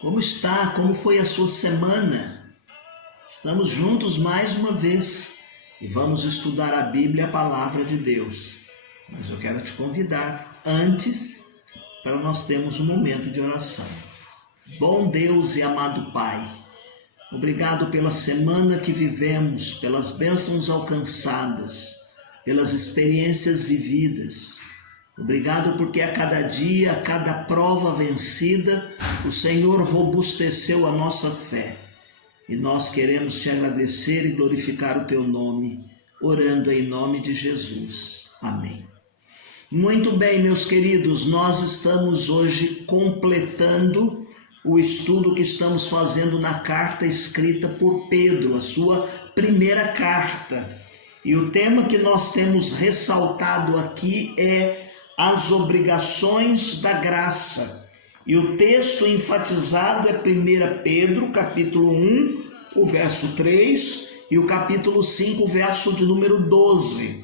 Como está? Como foi a sua semana? Estamos juntos mais uma vez e vamos estudar a Bíblia, a palavra de Deus. Mas eu quero te convidar antes para nós termos um momento de oração. Bom Deus e amado Pai, obrigado pela semana que vivemos, pelas bênçãos alcançadas, pelas experiências vividas. Obrigado porque a cada dia, a cada prova vencida, o Senhor robusteceu a nossa fé. E nós queremos te agradecer e glorificar o teu nome, orando em nome de Jesus. Amém. Muito bem, meus queridos, nós estamos hoje completando o estudo que estamos fazendo na carta escrita por Pedro, a sua primeira carta. E o tema que nós temos ressaltado aqui é as obrigações da graça. E o texto enfatizado é 1 Pedro, capítulo 1, o verso 3, e o capítulo 5, o verso de número 12.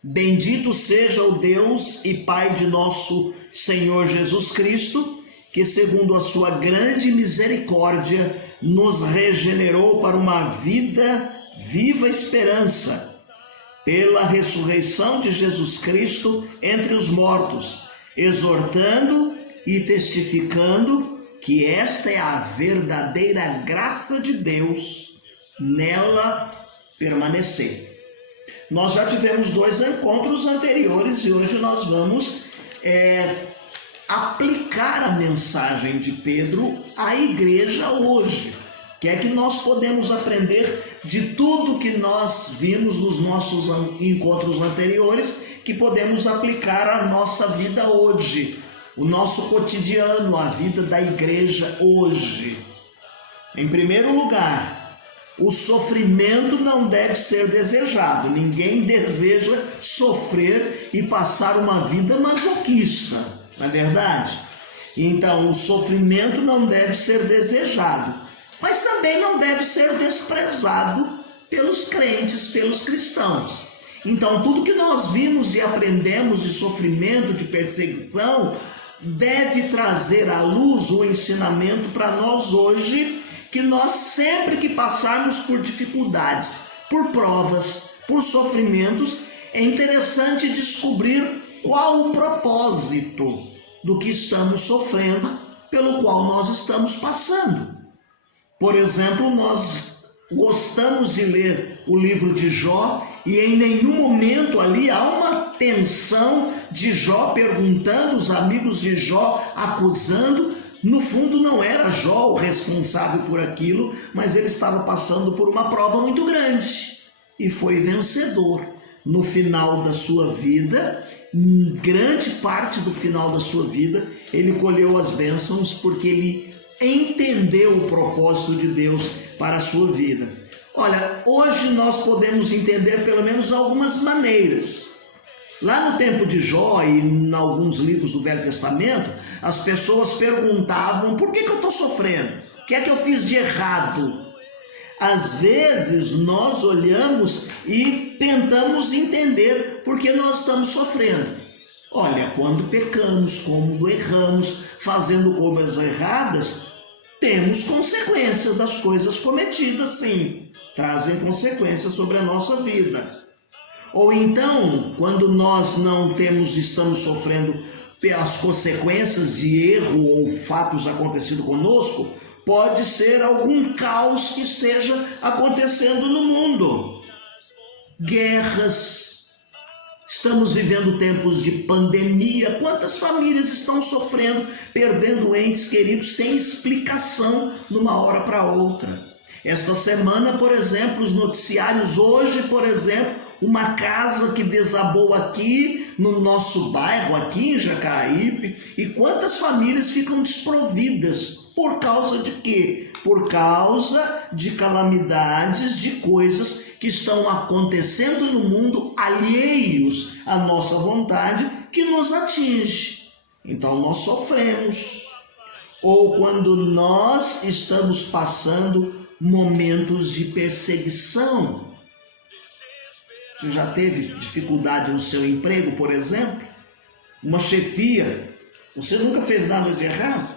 Bendito seja o Deus e Pai de nosso Senhor Jesus Cristo, que segundo a sua grande misericórdia nos regenerou para uma vida viva esperança, pela ressurreição de Jesus Cristo entre os mortos, exortando e testificando que esta é a verdadeira graça de Deus, nela permanecer. Nós já tivemos 2 encontros anteriores e hoje nós vamos aplicar a mensagem de Pedro à igreja hoje. O que é que nós podemos aprender de tudo que nós vimos nos nossos encontros anteriores, que podemos aplicar à nossa vida hoje, o nosso cotidiano, a vida da igreja hoje? Em primeiro lugar, o sofrimento não deve ser desejado. Ninguém deseja sofrer e passar uma vida masoquista, não é verdade? Então, o sofrimento não deve ser desejado, mas também não deve ser desprezado pelos crentes, pelos cristãos. Então, tudo que nós vimos e aprendemos de sofrimento, de perseguição, deve trazer à luz o ensinamento para nós hoje, que nós sempre que passarmos por dificuldades, por provas, por sofrimentos, é interessante descobrir qual o propósito do que estamos sofrendo, pelo qual nós estamos passando. Por exemplo, nós gostamos de ler o livro de Jó e em nenhum momento ali há uma tensão de Jó perguntando, os amigos de Jó acusando. No fundo não era Jó o responsável por aquilo, mas ele estava passando por uma prova muito grande e foi vencedor. No final da sua vida, grande parte do final da sua vida, ele colheu as bênçãos porque ele entendeu o propósito de Deus para a sua vida. Olha, hoje nós podemos entender pelo menos algumas maneiras. Lá no tempo de Jó e em alguns livros do Velho Testamento, as pessoas perguntavam: por que eu estou sofrendo? O que é que eu fiz de errado? Às vezes nós olhamos e tentamos entender por que nós estamos sofrendo. Olha, quando pecamos, quando erramos, fazendo coisas erradas, temos consequências das coisas cometidas, sim. Trazem consequências sobre a nossa vida. Ou então, quando nós estamos sofrendo as consequências de erro ou fatos acontecidos conosco, pode ser algum caos que esteja acontecendo no mundo. Guerras. Estamos vivendo tempos de pandemia. Quantas famílias estão sofrendo, perdendo entes queridos sem explicação de uma hora para outra? Esta semana, por exemplo, os noticiários, hoje, por exemplo, uma casa que desabou aqui no nosso bairro, aqui em Jacaípe, e quantas famílias ficam desprovidas. Por causa de quê? Por causa de calamidades, de coisas que estão acontecendo no mundo, alheios à nossa vontade, que nos atinge. Então nós sofremos. Ou quando nós estamos passando momentos de perseguição. Você já teve dificuldade no seu emprego, por exemplo? Uma chefia. Você nunca fez nada de errado,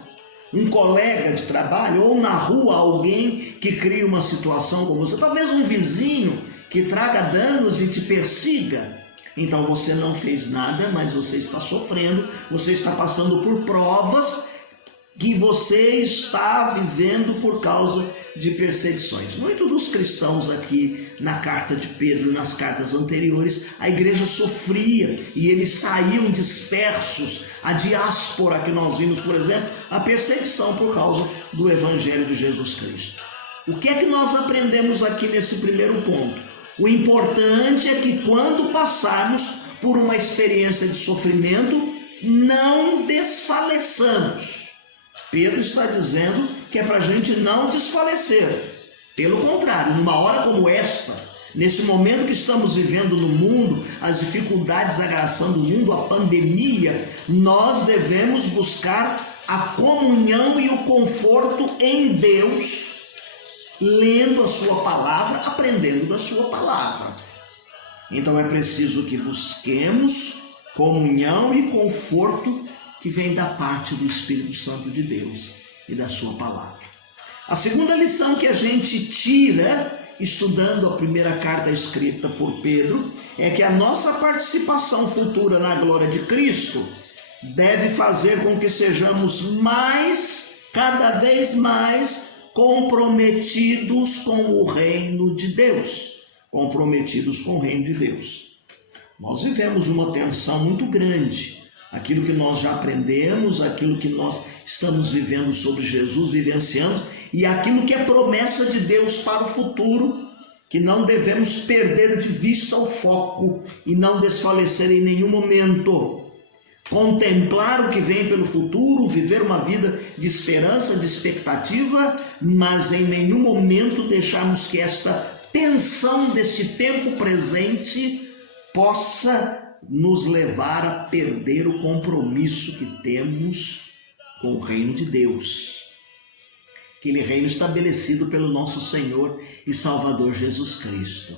um colega de trabalho, ou na rua alguém que cria uma situação com você, talvez um vizinho que traga danos e te persiga. Então você não fez nada, mas você está sofrendo, você está passando por provas que você está vivendo por causa de perseguições. Muitos dos cristãos aqui na carta de Pedro e nas cartas anteriores, a igreja sofria e eles saíam dispersos. A diáspora que nós vimos, por exemplo, a perseguição por causa do evangelho de Jesus Cristo. O que é que nós aprendemos aqui nesse primeiro ponto? O importante é que quando passarmos por uma experiência de sofrimento, não desfaleçamos. Pedro está dizendo que é para a gente não desfalecer. Pelo contrário, numa hora como esta, nesse momento que estamos vivendo no mundo, as dificuldades agraçando o mundo, a pandemia, nós devemos buscar a comunhão e o conforto em Deus, lendo a sua palavra, aprendendo da sua palavra. Então é preciso que busquemos comunhão e conforto que vem da parte do Espírito Santo de Deus e da sua palavra. A segunda lição que a gente tira, estudando a primeira carta escrita por Pedro, é que a nossa participação futura na glória de Cristo deve fazer com que sejamos cada vez mais, comprometidos com o reino de Deus. Comprometidos com o reino de Deus. Nós vivemos uma tensão muito grande. Aquilo que nós já aprendemos, aquilo que nós estamos vivendo sobre Jesus, vivenciamos, e aquilo que é promessa de Deus para o futuro, que não devemos perder de vista o foco e não desfalecer em nenhum momento. Contemplar o que vem pelo futuro, viver uma vida de esperança, de expectativa, mas em nenhum momento deixarmos que esta tensão desse tempo presente possa nos levar a perder o compromisso que temos com o reino de Deus. Aquele reino estabelecido pelo nosso Senhor e Salvador Jesus Cristo.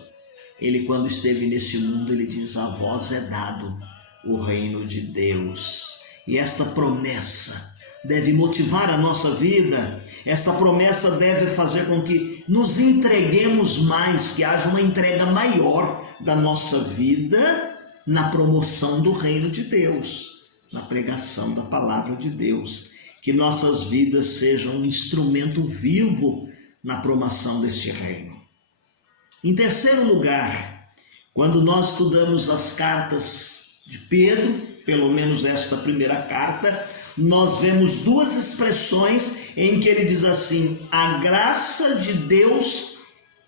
Ele, quando esteve nesse mundo, ele diz: a vós é dado o reino de Deus. E esta promessa deve motivar a nossa vida. Esta promessa deve fazer com que nos entreguemos mais, que haja uma entrega maior da nossa vida na promoção do reino de Deus, na pregação da palavra de Deus. Que nossas vidas sejam um instrumento vivo na promoção deste reino. Em terceiro lugar, quando nós estudamos as cartas de Pedro, pelo menos esta primeira carta, nós vemos duas expressões em que ele diz assim: a graça de Deus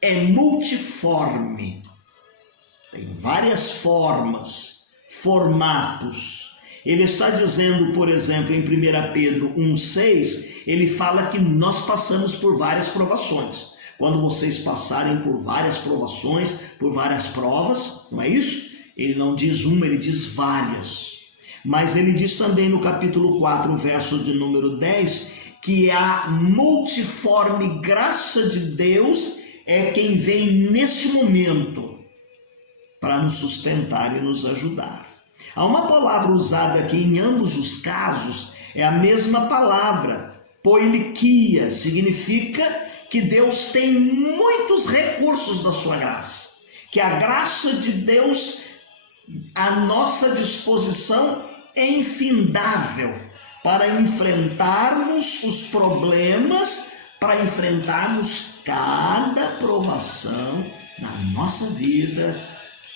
é multiforme. Tem várias formas, formatos. Ele está dizendo, por exemplo, em 1 Pedro 1,6, ele fala que nós passamos por várias provações. Quando vocês passarem por várias provações, por várias provas, não é isso? Ele não diz uma, ele diz várias. Mas ele diz também no capítulo 4, verso de número 10, que a multiforme graça de Deus é quem vem neste momento para nos sustentar e nos ajudar. Há uma palavra usada aqui em ambos os casos, é a mesma palavra, poilikia, significa que Deus tem muitos recursos da sua graça, que a graça de Deus à nossa disposição é infindável para enfrentarmos os problemas, para enfrentarmos cada provação na nossa vida.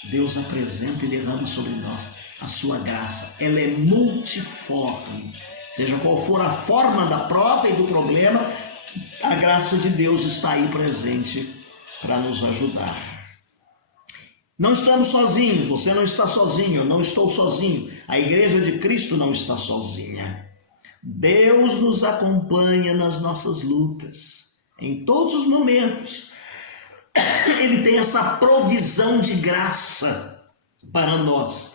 Deus apresenta e derrama sobre nós a sua graça. Ela é multiforme. Seja qual for a forma da prova e do problema, a graça de Deus está aí presente para nos ajudar. Não estamos sozinhos, você não está sozinho, eu não estou sozinho. A igreja de Cristo não está sozinha. Deus nos acompanha nas nossas lutas, em todos os momentos. Ele tem essa provisão de graça para nós.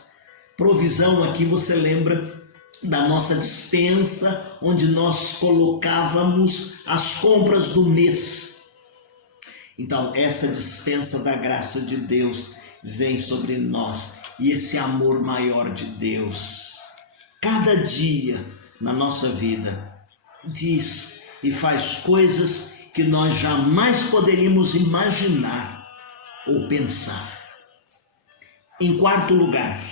Provisão aqui você lembra da nossa despensa, onde nós colocávamos as compras do mês. Então essa dispensa da graça de Deus vem sobre nós, e esse amor maior de Deus, cada dia na nossa vida, diz e faz coisas que nós jamais poderíamos imaginar ou pensar. Em quarto lugar,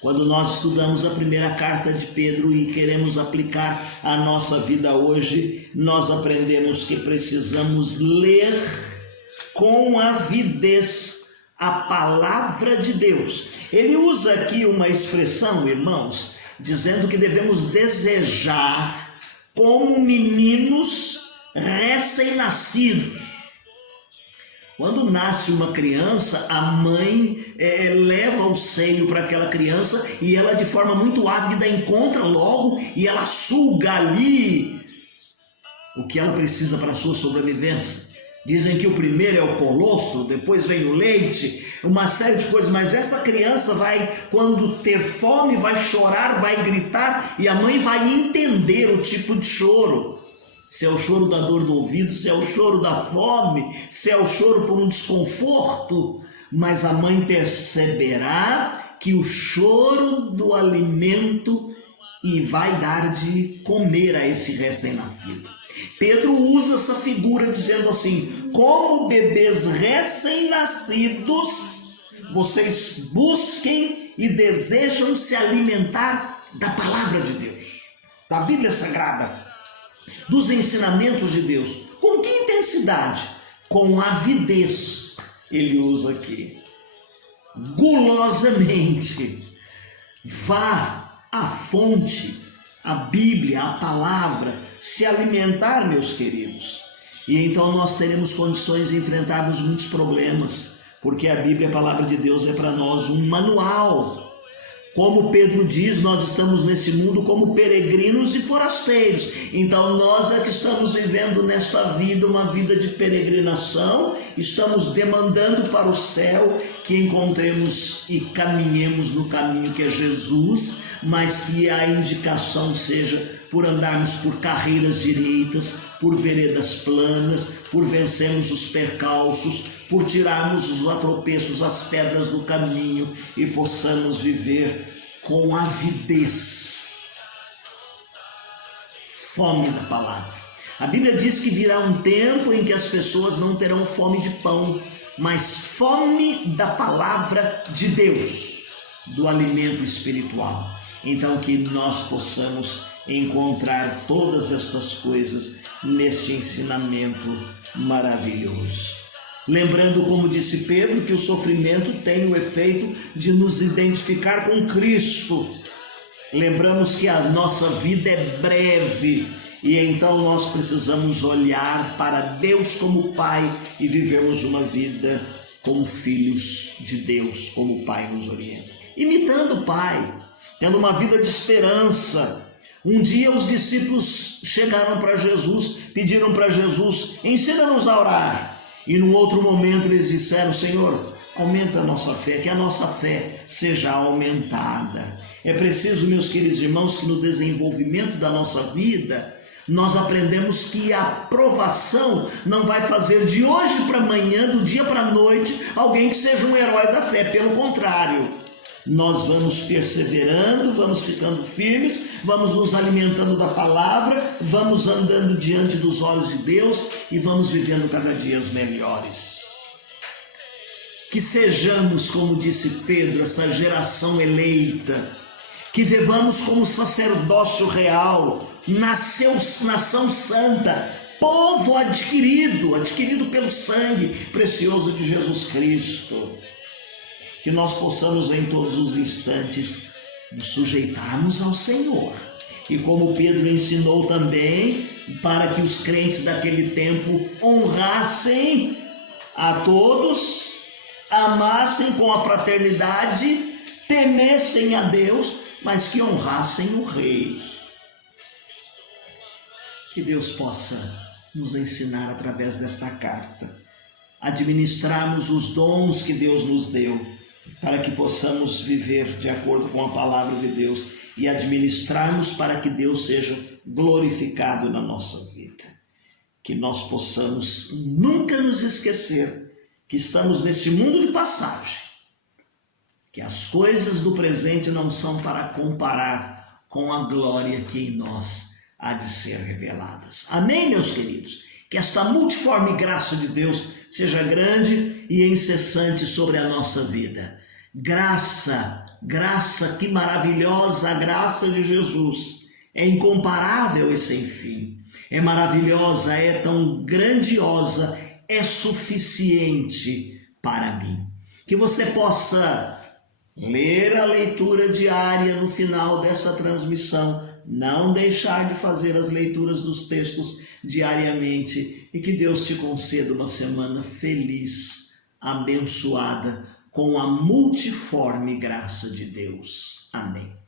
quando nós estudamos a primeira carta de Pedro e queremos aplicar a nossa vida hoje, nós aprendemos que precisamos ler com avidez a palavra de Deus. Ele usa aqui uma expressão, irmãos, dizendo que devemos desejar como meninos recém-nascidos. Quando nasce uma criança, a mãe leva o seio para aquela criança e ela, de forma muito ávida, encontra logo e ela suga ali o que ela precisa para a sua sobrevivência. Dizem que o primeiro é o colostro, depois vem o leite, uma série de coisas, mas essa criança vai, quando ter fome, vai chorar, vai gritar e a mãe vai entender o tipo de choro. Se é o choro da dor do ouvido, se é o choro da fome, se é o choro por um desconforto, mas a mãe perceberá que o choro do alimento e vai dar de comer a esse recém-nascido. Pedro usa essa figura dizendo assim: como bebês recém-nascidos, vocês busquem e desejam se alimentar da palavra de Deus, da Bíblia Sagrada, dos ensinamentos de Deus. Com que intensidade? Com avidez, ele usa aqui. Gulosamente. Vá à fonte, a Bíblia, a palavra, se alimentar, meus queridos. E então nós teremos condições de enfrentarmos muitos problemas, porque a Bíblia, a palavra de Deus, é para nós um manual. Como Pedro diz, nós estamos nesse mundo como peregrinos e forasteiros. Então nós é que estamos vivendo nesta vida uma vida de peregrinação, estamos demandando para o céu que encontremos e caminhemos no caminho que é Jesus, mas que a indicação seja por andarmos por carreiras direitas, por veredas planas, por vencermos os percalços, por tirarmos os atropeços, as pedras do caminho e possamos viver com avidez, fome da palavra. A Bíblia diz que virá um tempo em que as pessoas não terão fome de pão, mas fome da palavra de Deus, do alimento espiritual. Então que nós possamos encontrar todas estas coisas neste ensinamento maravilhoso. Lembrando, como disse Pedro, que o sofrimento tem o efeito de nos identificar com Cristo. Lembramos que a nossa vida é breve e então nós precisamos olhar para Deus como Pai e vivermos uma vida como filhos de Deus, como o Pai nos orienta. Imitando o Pai, tendo uma vida de esperança. Um dia os discípulos chegaram para Jesus, pediram para Jesus: ensina-nos a orar. E num outro momento eles disseram: Senhor, aumenta a nossa fé, que a nossa fé seja aumentada. É preciso, meus queridos irmãos, que no desenvolvimento da nossa vida, nós aprendemos que a provação não vai fazer de hoje para amanhã, do dia para a noite, alguém que seja um herói da fé. Pelo contrário, nós vamos perseverando, vamos ficando firmes, vamos nos alimentando da palavra, vamos andando diante dos olhos de Deus e vamos vivendo cada dia melhores. Que sejamos, como disse Pedro, essa geração eleita, que vivamos como sacerdócio real, nação santa, povo adquirido pelo sangue precioso de Jesus Cristo. Que nós possamos em todos os instantes nos sujeitarmos ao Senhor. E como Pedro ensinou também, para que os crentes daquele tempo honrassem a todos, amassem com a fraternidade, temessem a Deus, mas que honrassem o Rei. Que Deus possa nos ensinar através desta carta, administrarmos os dons que Deus nos deu, para que possamos viver de acordo com a palavra de Deus e administrarmos para que Deus seja glorificado na nossa vida. Que nós possamos nunca nos esquecer que estamos nesse mundo de passagem, que as coisas do presente não são para comparar com a glória que em nós há de ser reveladas. Amém, meus queridos? Que esta multiforme graça de Deus seja grande e incessante sobre a nossa vida. Graça, que maravilhosa a graça de Jesus. É incomparável e sem fim. É maravilhosa, é tão grandiosa, é suficiente para mim. Que você possa ler a leitura diária no final dessa transmissão, não deixar de fazer as leituras dos textos diariamente e que Deus te conceda uma semana feliz, abençoada, com a multiforme graça de Deus. Amém.